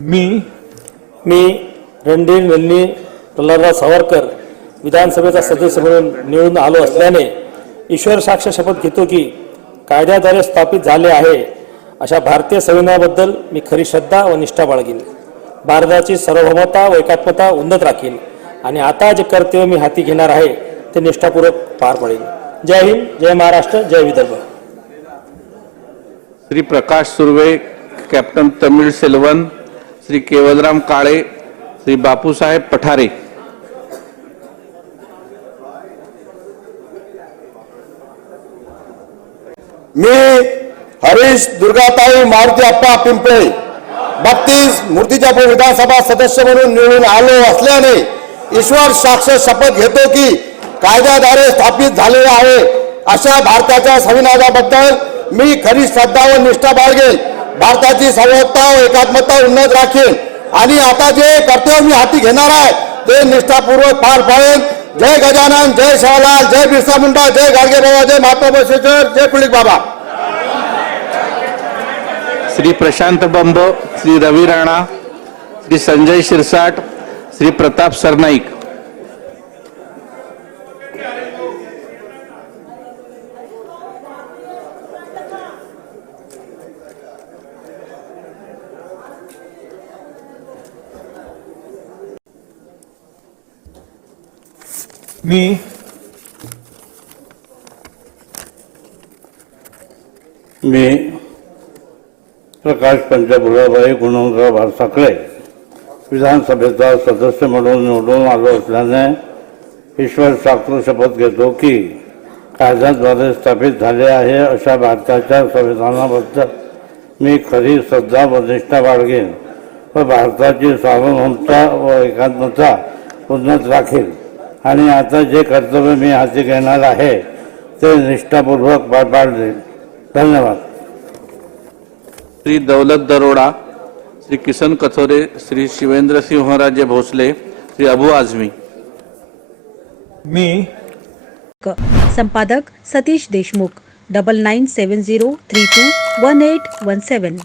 मी मी रणधीर वेल्ली प्रल्हादराव सावरकर विधानसभेचा सदस्य म्हणून निवडून आलो असल्याने ईश्वर साक्ष शपथ घेतो की कायद्याद्वारे स्थापित झाले आहे अशा भारतीय संविधानाबद्दल मी खरी श्रद्धा व निष्ठा बाळगीन. भारताची सार्वभौमता व एकात्मता उन्नत राखीन आणि आता जे कर्तव्य मी हाती घेणार आहे ते निष्ठापूर्वक पार पडेल जय हिंद जय महाराष्ट्र जय विदर्भ. श्री प्रकाश सुर्वे कॅप्टन तमिळ सेल्वन श्री केवलराम काळे श्री बापूसाहेब पठारे. मी हरीश दुर्गाताई मारुती अप्पा पिंपळे बत्तीस मूर्तिजापूर विधानसभा सदस्य म्हणून निवडून आलो असल्याने ईश्वर साक्ष शपथ घेतो की कायद्याद्वारे स्थापित झालेला आहे. अशा भारताच्या संविधानाबद्दल मी खरी श्रद्धा व निष्ठा बाळगेल भारताची सर्वोत्ता एकात्मता उन्नत राखील आणि आता जे कर्तव्य मी हाती घेणार आहे ते निष्ठापूर्वक पार पाडेल जय गजानन जय शाहलाल जय बिरसा मुंडा जय गाडगे बाबा जय महात्मा बसवेश्वर जय पुलिक बाबा. श्री प्रशांत बंब श्री रवी राणा श्री संजय शिरसाट श्री प्रताप सरनाईक. मी मी प्रकाश पंचभुराबाई गुणवंतराव भारसाकळे विधानसभेचा सदस्य म्हणून निवडून आलो असल्याने ईश्वर साक्षर शपथ घेतो की कायद्याद्वारे स्थापित झाले आहे अशा भारताच्या संविधानाबद्दल मी खरी श्रद्धा व निष्ठा बाळगेन व भारताची सार्वभौमता व एकात्मता उन्नत राखेल आणि आता जे कर्तव्य मी हाती घेणार आहे ते निष्ठापूर्वक पार पाडेल धन्यवाद. श्री दौलत दरोडा श्री किसन कथोरे श्री शिवेंद्र सिंहराजे भोसले श्री अबू आझमी. मी क- संपादक Satish Deshmukh double nine seven zero three two one eight one seven